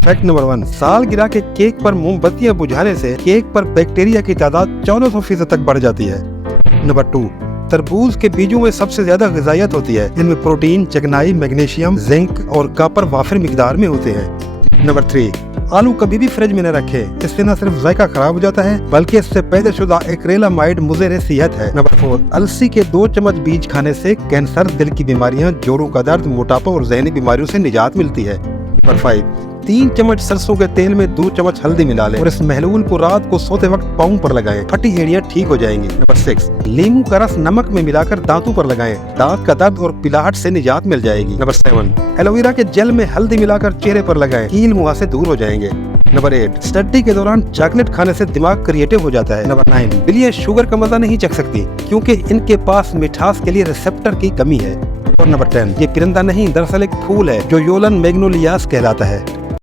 Fact number 1, सालगिरह के cake पर मोमबत्तियां बुझाने से केक पर बैक्टीरिया की तादाद 1400% तक बढ़ जाती है। नंबर 2, तरबूज के बीजों में सबसे ज्यादा ग़िज़ाइयत होती है। इनमें प्रोटीन, चिकनाई, मैग्नीशियम, जिंक और कॉपर वाफिर मिकदार में होते हैं। नंबर 3, आलू कभी भी फ्रिज में न रखें। इससे न सिर्फ जायका खराब हो जाता है बल्कि इससे पैदा शुदा एक्रेलामाइड मुज़र सेहत है। नंबर 4, अलसी के 2 चम्मच बीज खाने से कैंसर, दिल की बीमारियां, जोड़ों का दर्द, मोटापा और ज़हनी बीमारियों से निजात मिलती है। नंबर 5, 3 चम्मच सरसों के तेल में 2 चम्मच हल्दी मिला लें और इस महलूल को रात को सोते वक्त पाँव पर लगाएं। फटी एड़ियां ठीक हो जाएंगी। नंबर 6, नींबू का रस नमक में मिलाकर दांतों पर लगाएं। दांत का दर्द और पिलाहट से निजात मिल जाएगी। नंबर 7, एलोवेरा के जेल में हल्दी मिलाकर चेहरे पर लगाएं। कील मुहां से दूर हो जाएंगे। नंबर 8, स्टडी के दौरान चॉकलेट खाने से दिमाग क्रिएटिव हो जाता है। नंबर 9, बिल्लियां शुगर का मजा नहीं चख सकती क्योंकि इनके पास मिठास के लिए रिसेप्टर की कमी है। और नंबर 10, ये परिंदा नहीं दरअसल एक फूल है जो योलन मैग्नोलियास कहलाता है।